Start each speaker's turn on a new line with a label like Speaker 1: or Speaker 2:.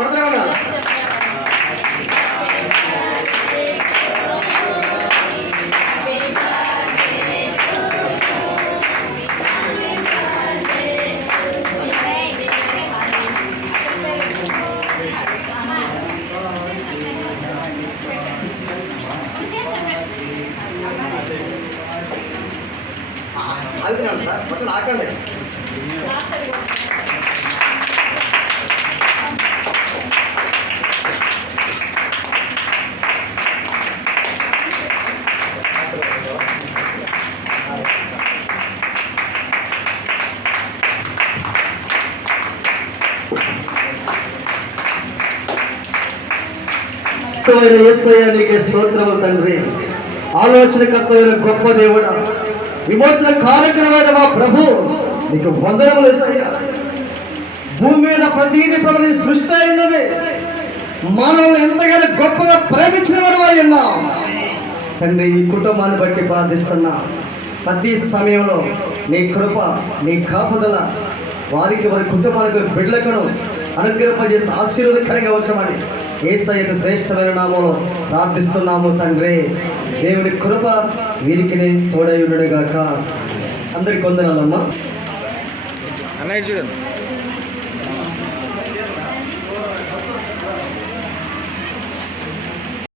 Speaker 1: അപ്പുറത്തെ കണ്ട അതിനാണ് മറ്റൊന്ന് ആക്കണ്ടേ
Speaker 2: అయిన యేసయ్య నీకే స్తోత్రము తండ్రి. ఆలోచనకర్తమైన గొప్ప దేవుడ. విమోచన కార్యక్రమమైన మా ప్రభు నీకు వందనములు యేసయ్య భూమి మీద ప్రతీది ప్రభు నీ సృష్టి అయినది మానవులు ఎంతగానో గొప్పగా ప్రేమించిన వాడు ఉన్నాం. తండ్రి ఈ కుటుంబాన్ని బట్టి ప్రార్థిస్తున్నా ప్రతి సమయంలో నీ కృప నీ కాపుదల వారికి వారి కుటుంబాలకు బిడ్డలకును అనుగ్రహపజేస్తే ఆశీర్వదకరంగా అవసరమని ఏసయ్యకు శ్రేష్టమైన నామంలో ప్రార్థిస్తున్నాము తండ్రి. దేవుడి కృప వీరికి తోడై ఉండడుగాక అందరికి వందనాలమ్మా
Speaker 3: అన్నయ్య చూడండి.